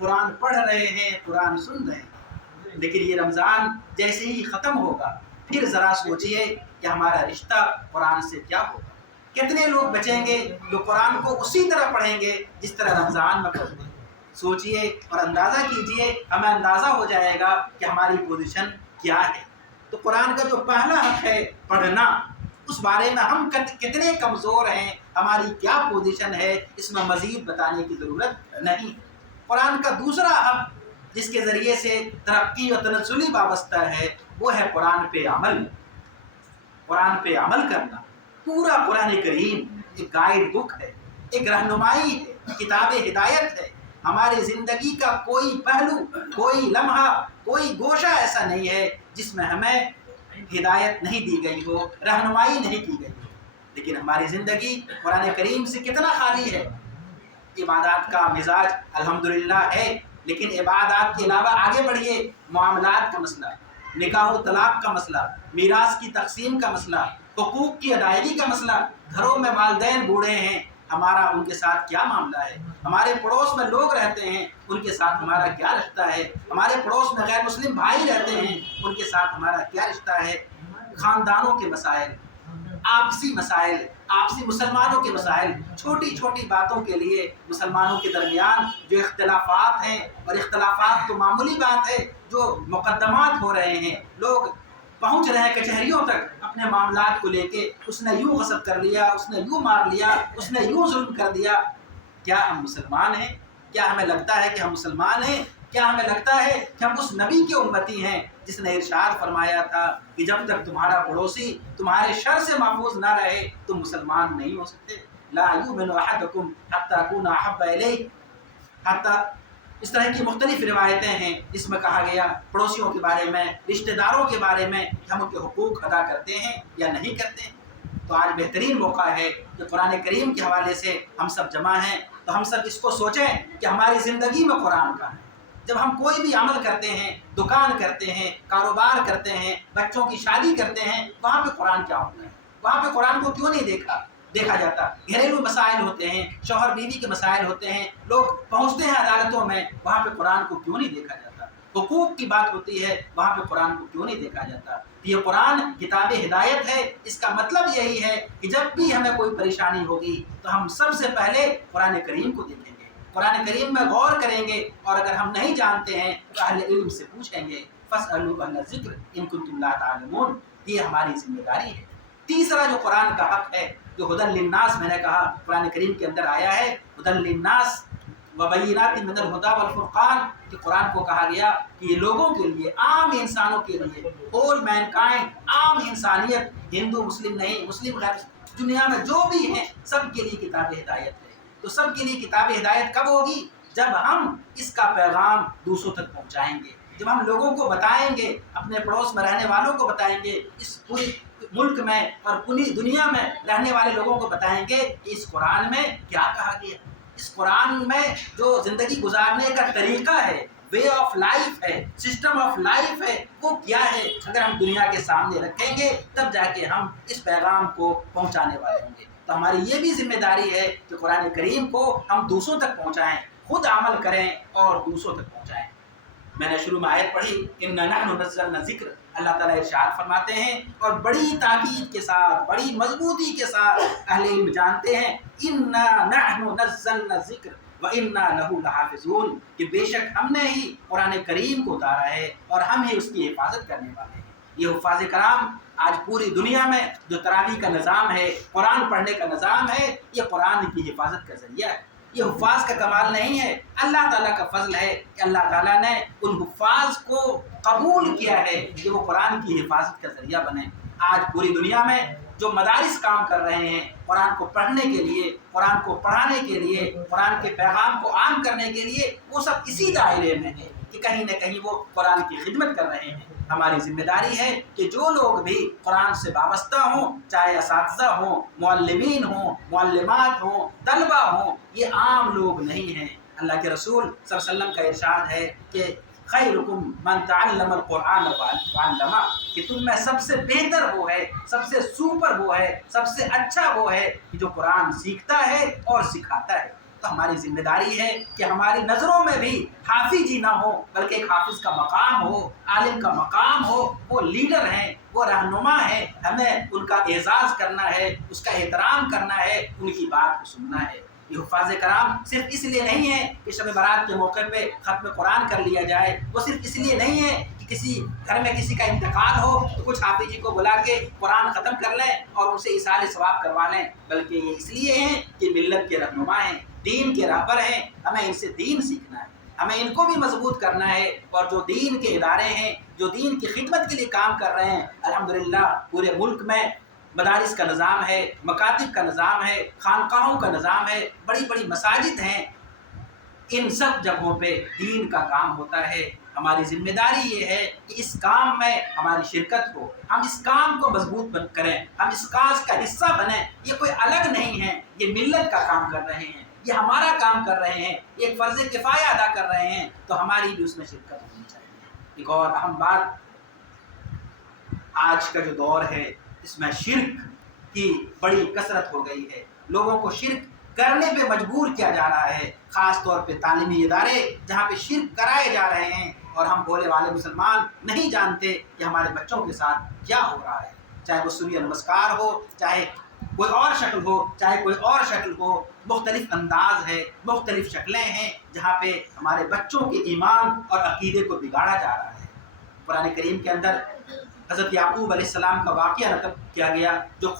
قرآن پڑھ رہے ہیں، قرآن سن رہے ہیں، لیکن یہ رمضان جیسے ہی ختم ہوگا پھر ذرا سوچئے کہ ہمارا رشتہ قرآن سے کیا ہوگا۔ کتنے لوگ بچیں گے جو قرآن کو اسی طرح پڑھیں گے جس طرح رمضان میں پڑھتے ہیں؟ سوچئے اور اندازہ کیجئے، ہمیں اندازہ ہو جائے گا کہ ہماری پوزیشن کیا ہے۔ تو قرآن کا جو پہلا حق ہے پڑھنا، اس بارے میں ہم کتنے کمزور ہیں، ہماری کیا پوزیشن ہے، اس میں مزید بتانے کی ضرورت نہیں۔ قرآن کا دوسرا حق جس کے ذریعے سے ترقی و تنزلی وابستہ ہے وہ ہے قرآن پہ عمل۔ قرآن پہ عمل کرنا۔ پورا قرآن کریم ایک گائیڈ بک ہے، ایک رہنمائی ہے، کتاب ہدایت ہے۔ ہماری زندگی کا کوئی پہلو، کوئی لمحہ، کوئی گوشہ ایسا نہیں ہے جس میں ہمیں ہدایت نہیں دی گئی ہو، رہنمائی نہیں کی گئی ہو۔ لیکن ہماری زندگی قرآن کریم سے کتنا خالی ہے۔ عبادات کا مزاج الحمدللہ ہے، لیکن عبادات کے علاوہ آگے بڑھیے، معاملات کا مسئلہ، نکاح و طلاق کا مسئلہ، میراث کی تقسیم کا مسئلہ، حقوق کی ادائیگی کا مسئلہ، گھروں میں والدین بوڑھے ہیں، ہمارا ان کے ساتھ کیا معاملہ ہے، ہمارے پڑوس میں لوگ رہتے ہیں ان کے ساتھ ہمارا کیا رشتہ ہے، ہمارے پڑوس میں غیر مسلم بھائی رہتے ہیں ان کے ساتھ ہمارا کیا رشتہ ہے، خاندانوں کے مسائل، آپسی مسائل، آپسی مسلمانوں کے مسائل، چھوٹی چھوٹی باتوں کے لیے مسلمانوں کے درمیان جو اختلافات ہیں، اور اختلافات تو معمولی بات ہے، جو مقدمات ہو رہے ہیں، لوگ پہنچ رہے ہیں کچہریوں تک اپنے معاملات کو لے کے، اس نے یوں غصب کر لیا، اس نے یوں مار لیا، اس نے یوں ظلم کر دیا۔ کیا ہم مسلمان ہیں؟ کیا ہمیں لگتا ہے کہ ہم مسلمان ہیں؟ کیا ہمیں لگتا ہے کہ ہم اس نبی کے امتی ہیں جس نے ارشاد فرمایا تھا کہ جب تک تمہارا پڑوسی تمہارے شر سے محفوظ نہ رہے تم مسلمان نہیں ہو سکتے؟ لا یؤمن احدکم حتی اکون احب الیہ، حتی اس طرح کی مختلف روایتیں ہیں جس میں کہا گیا پڑوسیوں کے بارے میں، رشتہ داروں کے بارے میں کہ ہم ان کے حقوق ادا کرتے ہیں یا نہیں کرتے ہیں۔ تو آج بہترین موقع ہے کہ قرآن کریم کے حوالے سے ہم سب جمع ہیں، تو ہم سب اس کو سوچیں کہ ہماری زندگی میں قرآن کا ہے۔ جب ہم کوئی بھی عمل کرتے ہیں، دکان کرتے ہیں، کاروبار کرتے ہیں، بچوں کی شادی کرتے ہیں، وہاں پہ قرآن کیا ہوتا ہے؟ وہاں پہ قرآن کو کیوں نہیں دیکھا جاتا؟ گھریلو مسائل ہوتے ہیں، شوہر بیوی کے مسائل ہوتے ہیں، لوگ پہنچتے ہیں عدالتوں میں، وہاں پہ قرآن کو کیوں نہیں دیکھا جاتا؟ حقوق کی بات ہوتی ہے، وہاں پہ قرآن کو کیوں نہیں دیکھا جاتا؟ یہ قرآن کتاب ہدایت ہے۔ اس کا مطلب یہی ہے کہ جب بھی ہمیں کوئی پریشانی ہوگی تو ہم سب سے پہلے قرآن کریم کو دیکھیں گے، قرآن کریم میں غور کریں گے، اور اگر ہم نہیں جانتے ہیں تو اہل علم سے پوچھیں گے، فاسألوا اہل الذکر ان کنتم لا تعلمون۔ یہ ہماری ذمہ داری ہے۔ تیسرا جو قرآن کا حق ہے، جو ہدی للناس میں نے کہا قرآن کریم کے اندر آیا ہے، ہدی للناس وبینات من الہدی والفرقان، کہ قرآن کو کہا گیا کہ یہ لوگوں کے لیے، عام انسانوں کے لیے، all mankind، عام انسانیت، ہندو مسلم نہیں، مسلم غیر، دنیا میں جو بھی ہیں سب کے لیے کتاب ہدایت ہے۔ تو سب کے لیے کتاب ہدایت کب ہوگی؟ جب ہم اس کا پیغام دوسروں تک پہنچائیں گے، جب ہم لوگوں کو بتائیں گے، اپنے پڑوس میں رہنے والوں کو بتائیں گے، اس پوری ملک میں اور پوری دنیا میں رہنے والے لوگوں کو بتائیں گے کہ اس قرآن میں کیا کہا گیا، اس قرآن میں جو زندگی گزارنے کا طریقہ ہے، وے آف لائف ہے، سسٹم آف لائف ہے، وہ کیا ہے۔ اگر ہم دنیا کے سامنے رکھیں گے تب جا کے ہم اس پیغام کو پہنچانے والے ہوں گے۔ تو ہماری یہ بھی ذمہ داری ہے کہ قرآن کریم کو ہم دوسروں تک پہنچائیں، خود عمل کریں اور دوسروں تک پہنچائیں۔ میں نے شروع میں آیت پڑھی، اِنَّا نَحْنُ نَزَّلْنَا ذِکْر، اللہ تعالیٰ ارشاد فرماتے ہیں اور بڑی تاکید کے ساتھ، بڑی مضبوطی کے ساتھ اہل علم جانتے ہیں، اِنَّا نَحْنُ نَزَّلْنَا ذِکْر وَإِنَّا لَهُ لَحَافِظُونَ، کہ بے شک ہم نے ہی قرآن کریم کو اتارا ہے اور ہم ہی اس کی حفاظت کرنے والے ہیں۔ یہ حفاظ کرام آج پوری دنیا میں جو تراویح کا نظام ہے، قرآن پڑھنے کا نظام ہے، یہ قرآن کی حفاظت کا ذریعہ ہے۔ یہ حفاظ کا کمال نہیں ہے، اللہ تعالیٰ کا فضل ہے کہ اللہ تعالیٰ نے ان حفاظ کو قبول کیا ہے کہ وہ قرآن کی حفاظت کا ذریعہ بنے۔ آج پوری دنیا میں جو مدارس کام کر رہے ہیں قرآن کو پڑھنے کے لیے، قرآن کو پڑھانے کے لیے، قرآن کے پیغام کو عام کرنے کے لیے، وہ سب اسی دائرے میں ہیں کہ کہیں نہ کہیں وہ قرآن کی خدمت کر رہے ہیں۔ ہماری ذمہ داری ہے کہ جو لوگ بھی قرآن سے وابستہ ہوں، چاہے اساتذہ ہوں، معلمین ہوں، معلمات ہوں، طلبہ ہوں، یہ عام لوگ نہیں ہیں۔ اللہ کے رسول صلی اللہ علیہ وسلم کا ارشاد ہے کہ خیرکم من تعلم القرآن وعلمہ، کہ تم میں سب سے بہتر وہ ہے، سب سے سپر وہ ہے، سب سے اچھا وہ ہے کہ جو قرآن سیکھتا ہے اور سکھاتا ہے۔ تو ہماری ذمہ داری ہے کہ ہماری نظروں میں بھی حافظ ہی نہ ہو بلکہ ایک حافظ کا مقام ہو، عالم کا مقام ہو، وہ لیڈر ہیں، وہ رہنما ہے، ہمیں ان کا اعزاز کرنا ہے، اس کا احترام کرنا ہے، ان کی بات کو سننا ہے۔ یہ حفاظ کرام صرف اس لیے نہیں ہے کہ شب برات کے موقع پہ ختم قرآن کر لیا جائے، وہ صرف اس لیے نہیں ہے کہ کسی گھر میں کسی کا انتقال ہو تو کچھ حافظ جی کو بلا کے قرآن ختم کر لیں اور ان سے ایصال ثواب کروا لیں، بلکہ یہ اس لیے ہیں کہ ملت کے رہنما ہیں، دین کے رہبر ہیں، ہمیں ان سے دین سیکھنا ہے، ہمیں ان کو بھی مضبوط کرنا ہے، اور جو دین کے ادارے ہیں، جو دین کی خدمت کے لیے کام کر رہے ہیں، الحمدللہ پورے ملک میں مدارس کا نظام ہے، مکاتب کا نظام ہے، خانقاہوں کا نظام ہے، بڑی بڑی مساجد ہیں، ان سب جگہوں پہ دین کا کام ہوتا ہے۔ ہماری ذمہ داری یہ ہے کہ اس کام میں ہماری شرکت ہو، ہم اس کام کو مضبوط کریں، ہم اس کاج کا حصہ بنیں۔ یہ کوئی الگ نہیں ہے، یہ ملت کا کام کر رہے ہیں، یہ ہمارا کام کر رہے ہیں، ایک فرض کفایہ ادا کر رہے ہیں، تو ہماری بھی اس میں شرکت ہونی چاہیے۔ ایک اور اہم بات، آج کا جو دور ہے اس میں شرک کی بڑی کثرت ہو گئی ہے، لوگوں کو شرک کرنے پہ مجبور کیا جا رہا ہے، خاص طور پہ تعلیمی ادارے جہاں پہ شرک کرائے جا رہے ہیں، اور ہم بھولے والے مسلمان نہیں جانتے کہ ہمارے بچوں کے ساتھ کیا ہو رہا ہے، چاہے وہ سوریہ نمسکار ہو، چاہے کوئی اور شکل ہو، چاہے کوئی اور شکل ہو، مختلف انداز ہے، مختلف شکلیں ہیں جہاں پہ ہمارے بچوں کے ایمان اور عقیدے کو بگاڑا جا رہا ہے۔ قرآن کریم کے اندر حضرت یعقوب علیہ السلام کا واقعہ نقل کیا گیا جو خود